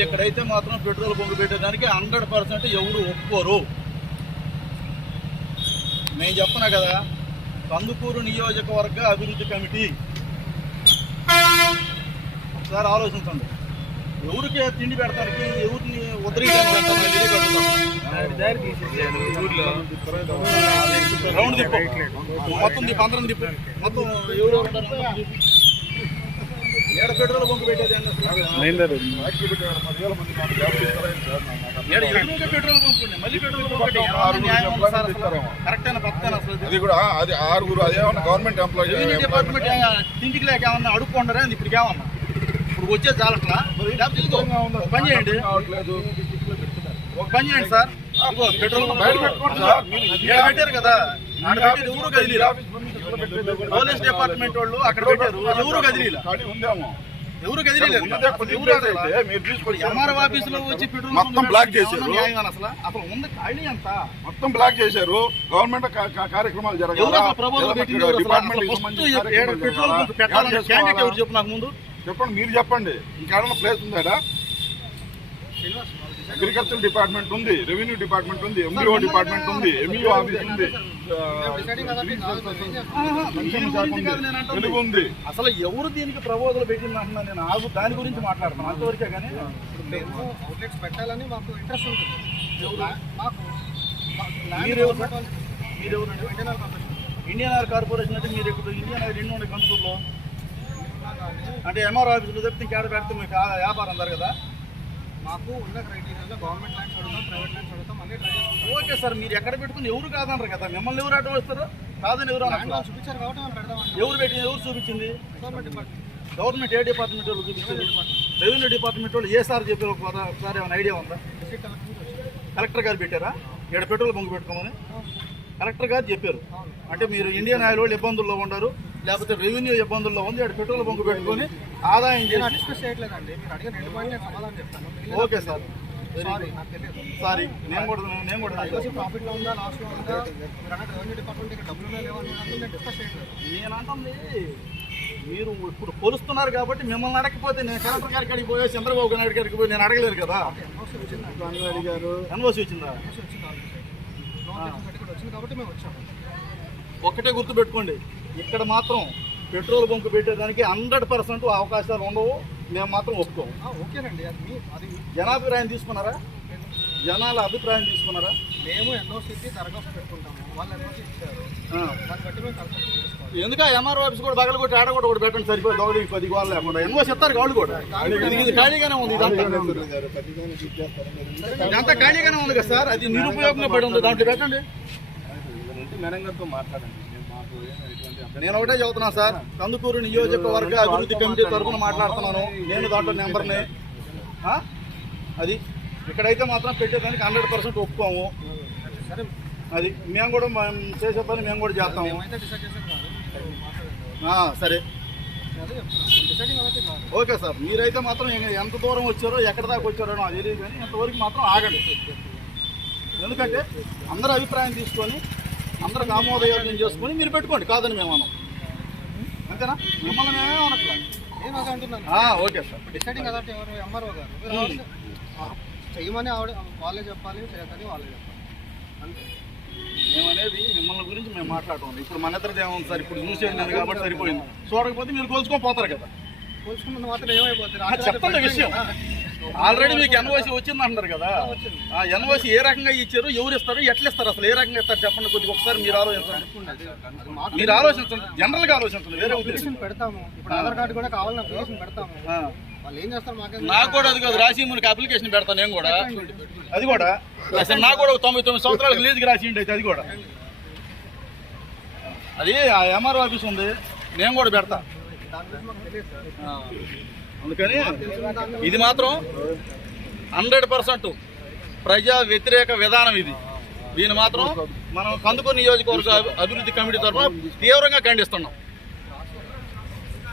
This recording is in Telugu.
మీరు ఎక్కడైతే మాత్రం పెట్రోల్ బంక్ పెట్టేదానికి 100% ఎవరు ఒప్పుకోరు. నేను చెప్తున్నా కదా, కందుకూరు నియోజకవర్గ అభివృద్ధి కమిటీ ఒకసారి ఆలోచించండి. ఎవరికి తిండి పెడతానికి, ఎవరిని ఉద్ధరించడానికి రౌండ్ తిప్పు, మొత్తం తిప్పు, అందరం తిప్పు, మొత్తం ఎవరు ఏడ పెట్రోల్ బంక్ పెట్టేది అండి. పెట్రోల్ బంక్ ఉంది, మళ్ళీ పెట్రోల్ బంక్ కరెక్ట్ అయిన పక్కన అది కూడా అది 6 అదేమన్నా గవర్నమెంట్ ఎంప్లాయీ డిపార్ట్మెంట్ తిండికి లేక ఏమన్నా అడుక్కుంటారా ఇప్పుడు ఏమన్నా ఇప్పుడు వచ్చే చాలట్లా పని చేయండి, ఒక పని చేయండి సార్. పెట్రోల్ పెట్టారు కదా, ఎవరు కదిలీరా, పోలీస్ డిపార్ట్మెంట్ వాళ్ళు అక్కడ పెట్టారు, ఎవరు కదిలీలా, ఎవరు కదిలేదు. ఎంఆర్ఓ ఆఫీసులో వచ్చి పెట్రోల్ మొత్తం బ్లాక్ చేశారు. అసలు ఉంది ఖాళీ అంత మొత్తం బ్లాక్ చేశారు. గవర్నమెంట్ కార్యక్రమాలు జరగాలి. పెట్రోల్ పెట్టాలని క్యాండిడేట్ ఎవరు చెప్పు నాకు ముందు చెప్పండి, మీరు చెప్పండి. ఇంకేమైనా ప్లేస్ ఉందా? అగ్రికల్చర్ డిపార్ట్మెంట్ ఉంది, రెవెన్యూ డిపార్ట్మెంట్ ఉంది, ఎంబీఓ డిపార్ట్మెంట్ ఉంది, ఎంఈఓ ఆఫీస్ ఉంది, తెలుగు ఉంది. అసలు ఎవరు దీనికి ప్రపోజల్ పెట్టింది అంటున్నా నేను. దాని గురించి మాట్లాడుతున్నాను అంతవరకే. కానీ అవుట్లెట్స్ పెట్టాలని మాకు ఇంట్రెస్ట్ ఉంటుంది. ఇండియన్ ఆయిల్ కార్పొరేషన్ అంటే మీరు ఇప్పుడు ఇండియన్ ఆయిల్ ఎన్ని ఉన్నాయి కందుకూరులో అంటే ఎంఆర్ఓ ఆఫీసులో చెప్తే ఇంకేడ పెడితే మీకు వ్యాపారం అందరు కదా. మాకు ఉన్న క్రైటీరియాలో గవర్నమెంట్ ల్యాండ్స్ అడుగుతాం, ప్రైవేట్ ల్యాండ్స్ అడుగుతాం, అన్ని ట్రై చేస్తాం. ఓకే సార్, మీరు ఎక్కడ పెట్టుకుని ఎవరు కాదన్నారు కదా, మిమ్మల్ని ఎవరు అడ్డం వస్తారు కాదని ఎవరు చూపించారు కాబట్టి మనం పెడదామండి. ఎవరు పెట్టింది, ఎవరు చూపించింది? Government department. గవర్నమెంట్ ఏ డిపార్ట్మెంట్ వాళ్ళు చూపించారు? రెవెన్యూ డిపార్ట్మెంట్ వాళ్ళు ఏ సార్ చెప్పారు ఒకసారి ఏమైనా ఐడియా ఉందా? కలెక్టర్ గారు పెట్టారా ఇక్కడ పెట్రోల్ బంక్ పెట్టుకోమని? కలెక్టర్ గారు చెప్పారు. అంటే మీరు ఇండియన్ ఆయిల్ వాళ్ళు ఇబ్బందుల్లో ఉండరు, లేకపోతే రెవెన్యూ ఇబ్బందుల్లో ఉంది, ఇక్కడ పెట్రోల్ బంక్ పెట్టుకొని ఆదాయం డిస్కస్ చేయట్లేదండి. మీరు అడిగిన 2 పాయింట్ నేను సమాధానం చెప్తాను. ఓకే సార్, సారీ నేను కూడా ప్రాఫిట్ లో ఉందా, లాస్ లో ఉందా, మీరు అన్నట్టు రెవెన్యూ డిపార్ట్మెంట్ ఇక్కడ డబ్బులు లేవని నేను డిస్కస్ చేయట్లేదు. నేను అంటుంది మీరు ఇప్పుడు కొలుస్తున్నారు కాబట్టి మిమ్మల్ని అడగకపోతే నేను కలెక్టర్ గారికి అడిగి పోయి చంద్రబాబు నాయుడు గారికి పోయి నేను అడగలేరు కదా. ఎన్ఓసి వచ్చిందా? వచ్చింది కాబట్టి మేము వచ్చాము. ఒక్కటే గుర్తుపెట్టుకోండి, ఇక్కడ మాత్రం పెట్రోల్ బంక్ పెట్టేదానికి 100% అవకాశాలు ఉండవు. మేము మాత్రం ఒప్పుకోము. ఓకేనండి, అది జనాభిప్రాయం తీసుకున్నారా? జనాల అభిప్రాయం తీసుకున్నారా? మేము ఎన్ఓసీకి దరఖాస్తు పెట్టుకుంటాము, వాళ్ళు ఎన్ఓసీ ఇచ్చారు, దాన్ని బట్టి మేము కన్సల్ట్ చేసుకోవాలి. ఎందుక ఎంఆర్ఓ ఆఫీస్ కూడా బగలగొట్టి ఆడ కూడా పెట్టండి సరిపోయి దొంగ 10 గోళ్ళు లేకుండా. ఎన్ఓసీ ఇస్తారు వాళ్ళు కూడా. ఇది ఖాళీగానే ఉంది, ఇదంతా ఖాళీగానే ఉంది కదా సార్. అది నిరుపయోగంగా పడి ఉంది, దాంట్లో పెట్టండి. నేను ఒకటే చెబుతున్నా సార్, కందుకూరు నియోజకవర్గ అభివృద్ధి కమిటీ తరఫున మాట్లాడుతున్నాను నేను. దాంట్లో నెంబర్ని అది ఇక్కడైతే మాత్రం పెట్టేదానికి 100% ఒప్పుకోము. అది మేము కూడా చేసే పని మేము కూడా చేస్తాము. సరే ఓకే సార్, మీరైతే మాత్రం ఎంత దూరం వచ్చారో ఎక్కడ దాకా వచ్చారో నాకు తెలియదు, కానీ ఇంతవరకు మాత్రం ఆగండి. ఎందుకంటే అందరూ అభిప్రాయం తీసుకొని అందరికి ఆమోదయోగ్యం చేసుకొని మీరు పెట్టుకోండి, కాదని మేము అన్నాం. అంతేనా? మిమ్మల్ని మేమే అనట్లా. నేను అదే అంటున్నాను. ఓకే సార్, డిసైడింగ్ అథారిటీ ఎవరు? ఎంఆర్ఓ గారు. చేయమని వాళ్ళే చెప్పాలి, చేయదని వాళ్ళే చెప్పాలి. అంతే. మేమనేది మిమ్మల్ని గురించి మేము మాట్లాడుతున్నాం. ఇప్పుడు మన ఇద్దరిది ఏముంది సార్, ఇప్పుడు చూసేది కాబట్టి సరిపోయింది. చూడకపోతే మీరు కోల్చుకొని పోతారు కదా. కోల్చుకున్నది మాత్రం ఏమైపోతుంది చెప్పండి విషయం. ఆల్రెడీ మీకు ఎన్ఓసి వచ్చింది అంటారు కదా, ఎన్ఓసి ఏ రకంగా ఇచ్చారు, ఎవరు ఇస్తారు, ఎట్లా ఇస్తారు, అసలు ఏ రకంగా ఇస్తారు చెప్పండి కొద్దిగా ఒకసారి మీరు ఆలోచించండి. మీరు ఆలోచించండి, జనరల్ గా ఆలోచించండి. వేరే అప్లికేషన్ పెడతాము, ఇప్పుడు ఆధార్ కార్డు కూడా కావాలని అప్లికేషన్ పెడతాము. వాళ్ళు ఏం చేస్తారు నాకు కూడా అది కాదు, రాసి అప్లికేషన్ పెడతాను నేను కూడా. అది కూడా అసలు నాకు కూడా 99 సంవత్సరాలకు లీజుకి రాసి అయితే అది కూడా అది ఆ ఎంఆర్ఓ ఆఫీస్ ఉంది, నేను కూడా పెడతా. అందుకని ఇది మాత్రం 100% ప్రజా వ్యతిరేక విధానం ఇది. దీన్ని మాత్రం మనం కందుకూరు నియోజకవర్గ అభివృద్ధి కమిటీ తరఫున తీవ్రంగా ఖండిస్తున్నాం.